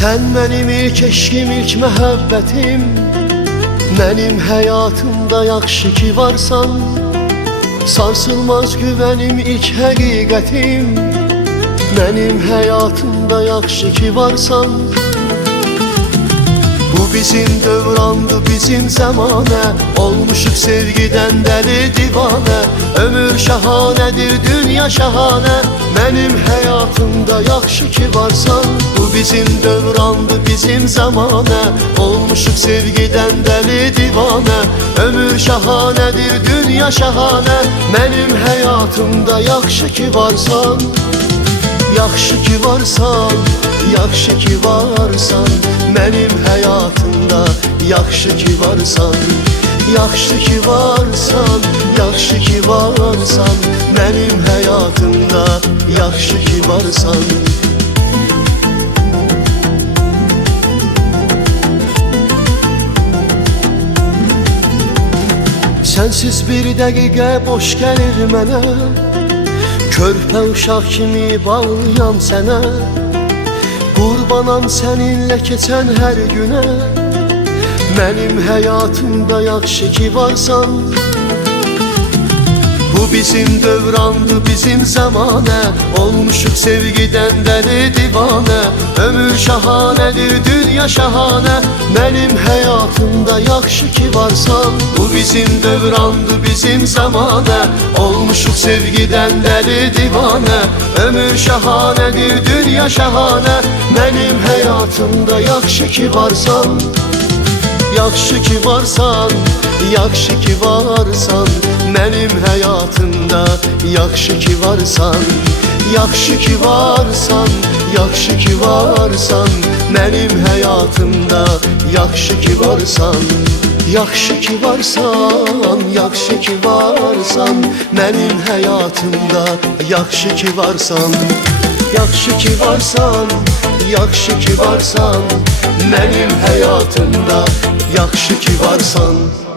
Sen mənim ilk eşqim, ilk məhəbbətim, mənim həyatımda yaxşı ki varsan. Sarsılmaz güvənim, ilk həqiqətim, mənim həyatımda yaxşı ki varsan. Bu bizim dövrandı, bizim zəmanə, olmuşuq sevgidən dəli divanə. Ömür şəhanədir, dünya şəhanə, mənim həyatımda yaxşı ki varsan. Bu bizim dövrandı, bizim zəmanə, olmuşuq sevgidən dəli divanə. Ömür şəhanədir, dünya şəhanə, mənim həyatımda yaxşı ki varsan. Yaxşı ki varsan, yaxşı ki varsan, mənim həyatımda yaxşı ki varsan. Yaxşı ki varsan, yaxşı ki varsan, mənim həyatımda yaxşı ki varsan. Sənsiz bir dəqiqə boş gəlir mənə, körpə uşaq kimi bağlıyam sənə. Qurbanam səninlə keçən hər günə, mənim həyatımda yaxşı ki varsan. Bu bizim dövrandı, bizim zəmanə, olmuşuq sevgidən dəli divanə. Ömür şəhanədir, dünya şəhanə, mənim həyatımda yaxşı ki varsan. Bu bizim dövrandı, bizim zəmanə, olmuşuq sevgidən dəli divanə. Ömür şəhanədir, dünya şəhanə, mənim həyatımda yaxşı ki varsan. Yaxşı ki varsan, yaxşı ki varsan, mənim həyatımda yaxşı ki varsan. Yaxşı ki varsan, yaxşı ki varsan, mənim həyatımda yaxşı ki varsan. Yaxşı ki varsan, yaxşı ki varsan, mənim həyatımda yaxşı ki varsan. Yaxşı ki varsan, yaxşı ki varsan, mənim həyatımda yaxşı ki varsan.